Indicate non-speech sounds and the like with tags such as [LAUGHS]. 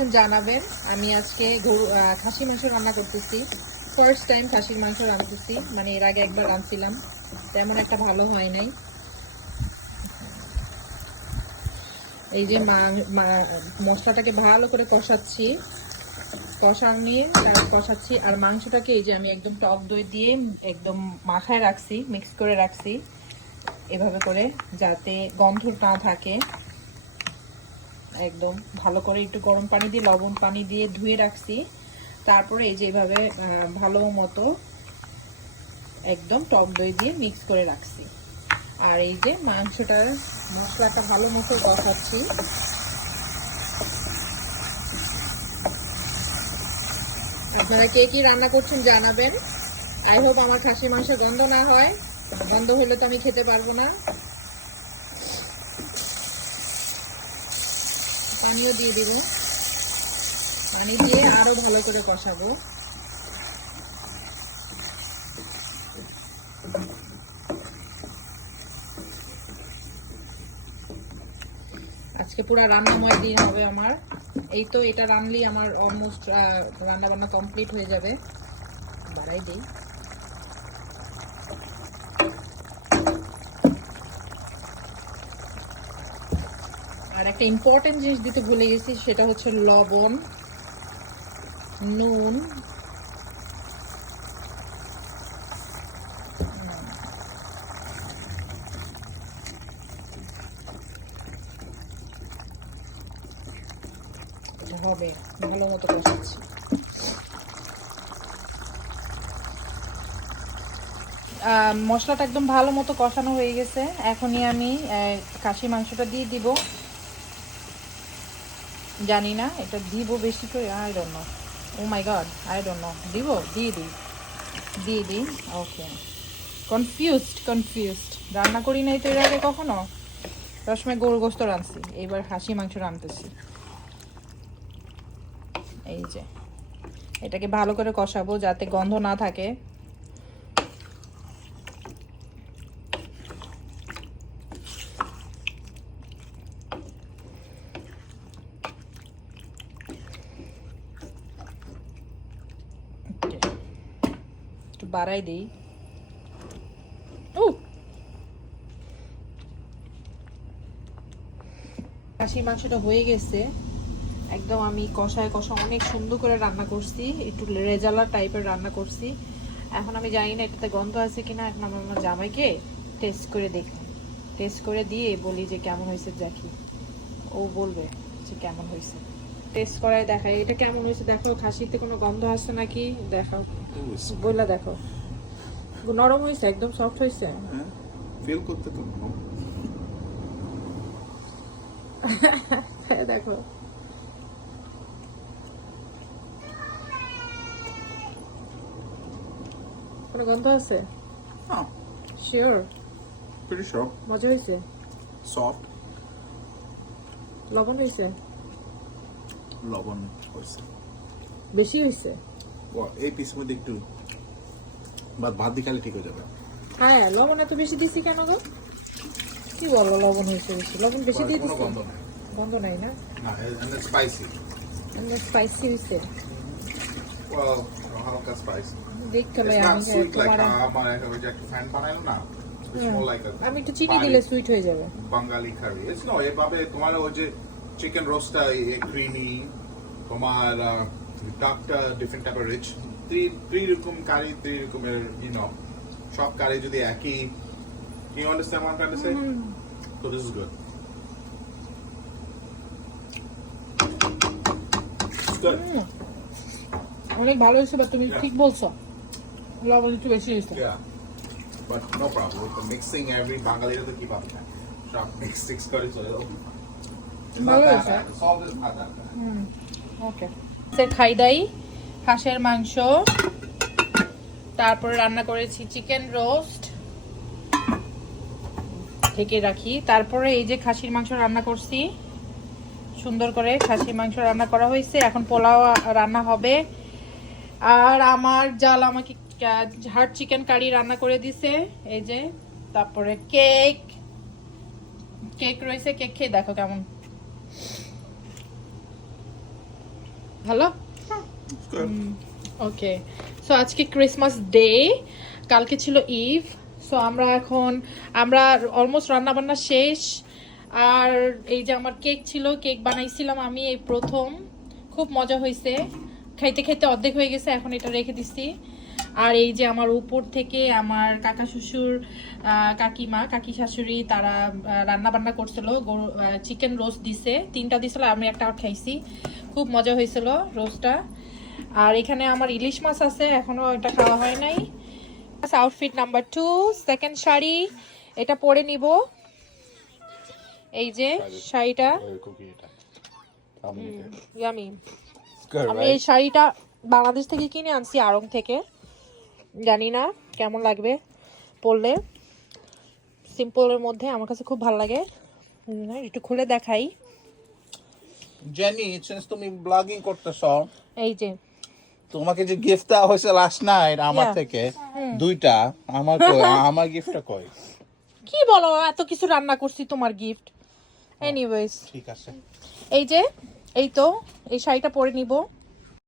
করছেন জানাবেন। আমি আজকে গরু খাসি মাংস রান্না করতেছি। ফার্স্ট টাইম খাসির মাংস রাঁধতেছি। মানে এর আগে একবার রাঁধছিলাম। তেমন একটা ভালো হয় নাই। এই যে মশলাটাকে ভালো করে কষাচ্ছি। কষা কষানি কষাচ্ছি। আর মাংসটাকে এই যে আমি একদম টক দই দিয়ে একদম মাখায় রাখছি মিক্স করে রাখছি। এভাবে করে যাতে গন্ধ না থাকে। একদম ভালো করে একটু গরম পানি দিয়ে, লবণ পানি দিয়ে ধুয়ে রাখছি। তারপরে এই যে এইভাবে ভালো মতো একদম টক দই দিয়ে মিক্স করে রাখছি। আর এই যে মাংসটার মশলাটা ভালো মতো কষাচ্ছি। আপনারা কে কি রান্না করছেন জানাবেন। আই হোপ আমার খাসির মাংস গন্ধ না হয়। গন্ধ হলে তো আমি খেতে পারব না। পানিও দিয়ে দিব। পানি দিয়ে আরও ভালো করে কষাবো। আজকে পুরো রান্নাময় দিন হবে আমার। এই তো এটা রানলেই আমার অলমোস্ট রান্না বান্না কমপ্লিট হয়ে যাবে। বাড়াই দিই। আর একটা ইম্পর্টেন্ট জিনিস দিতে ভুলে গেছি, সেটা হচ্ছে লবণ, নুন হবে, ভালো মতো কষাচ্ছি। মশলাটা একদম ভালো মতো কষানো হয়ে গেছে। এখনই আমি খাসি মাংসটা দিয়ে দিব। জানি না, এটা দিব বেশি করে I don't know oh my God I don't know দিব? দিয়ে দিই। দিয়ে দিই? ওকে কনফিউজড কনফিউজড রান্না করি নাই তো এর আগে কখনো? রসময় গরু গোস্ত রাঁধছি এবার খাসি মাংস রাঁধতেছি। এই যে, এটাকে ভালো করে কষাবো যাতে গন্ধ না থাকে। একটু বাড়াই দিই। খাসির মাংসটা হয়ে গেছে। একদম আমি কষায় কষা অনেক সুন্দর করে রান্না করছি একটু রেজালা টাইপের রান্না করছি। এখন আমি জানি না এটাতে গন্ধ আছে কিনা এখন আমি আমার জামাইকে টেস্ট করে দেখি। টেস্ট করে দিয়ে বলি যে কেমন হয়েছে দেখি। ও বলবে যে কেমন হয়েছে। টেস্ট করায় দেখাই এটা কেমন হয়েছে? দেখো খাসিতে কোনো গন্ধ আছে নাকি? দেখাও বইলা দেখো। নরম হয়েছে একদম সফট হয়েছে ফিল করতে তো হ্যাঁ, দেখো। কোনো গন্ধ আছে? শিওর প্রিটি শিওর মজা হয়েছে সফট লবণ হয়েছে লবণ হয়েছে বেশি হয়েছে এই পিস মধ্যে একটু বাদ ভাত দিয়ে খালি ঠিক হয়ে যাবে। হ্যাঁ লবণ এত বেশি দিছি কেন গো? কি বলো লবণ হয়েছে বেশি। লবণ বেশি দিয়ে দিছি গন্ধ নেই। না? না স্পাইসি স্পাইসি হয়েছে। হালকা স্পাইসি দেখতে আমি মানে একটা ফ্যান বানাইলো না a আমি একটু চিনি দিলে সুইট হয়ে যাবে। বাঙালি কারি ইটস নো এভাবে তোমার ওই যে চিকেন রোস্টটা ক্রিমি তোমার ডাকটা ডিফারেন্ট টাইপের রিচ ত্রি রকম কারি ত্রি রকমের ইউ নো সব কারি যদি একই to say? So this is good. It's good. হুম। অনেক ভালো হয়েছে বা তুমি. ঠিক বলছো লবণ একটু বেশি হয়েছে. Sharp mix six curry so it'll be. It's not Very that good, bad. The salt is not that bad. ওকে খাই দাই হাঁসের মাংস, তারপরে রান্না করেছি চিকেন রোস্ট ঢেকে রাখি। তারপরে এই যে খাসির মাংস রান্না করছি, সুন্দর করে খাসির মাংস রান্না করা হয়েছে। এখন পোলাও রান্না হবে। আর আমার জাল আমাকে হার্ড চিকেন কারি রান্না করে দিছে। এই যে, তারপরে কেক কেক রয়েছে, কেক খেয়ে দেখো কেমন ভালো? ওকে। সো আজকে ক্রিসমাস ডে কালকে ছিল ইভ সো আমরা এখন আমরা অলমোস্ট রান্নাবান্না শেষ আর এই যে আমার কেক ছিল কেক বানাইছিলাম আমি এই প্রথম। খুব মজা হয়েছে খাইতে খাইতে অর্ধেক হয়ে গেছে এখন এটা রেখে দিচ্ছি আর এই যে আমার উপর থেকে আমার কাকা শ্বশুর কাকিমা কাকি শাশুড়ি তারা রান্না বান্না করছিল চিকেন রোস্ট দিছে তিনটা দিছিল আমি একটা খাইছি। খুব মজা হয়েছিল রোস্টটা। আর এখানে আমার ইলিশ মাছ আছে এখনও এটা খাওয়া হয় নাই। Outfit number two second sari এটা পরে নিব। এই যে শাড়িটা। ইয়ামি আমি এই শাড়িটা বাংলাদেশ থেকে কিনে আনছি আড়ং থেকে। জানি না কেমন লাগবে পরলে। সিম্পলের মধ্যে আমার কাছে খুব ভালো লাগে। একটু খুলে দেখাই। জেনি সিন্স তুমি ব্লগিং করতেছ এই যে। তোমাকে যে গিফট দেওয়া হয়েছে লাস্ট নাইট আমার থেকে দুইটা আমার কই [LAUGHS] আমার গিফটটা কই? কি বলো এত কিছু রান্না করছি তোমার গিফট এনিওয়েজ ঠিক আছে। এই যে এই তো এই শাড়িটা পরে নিব।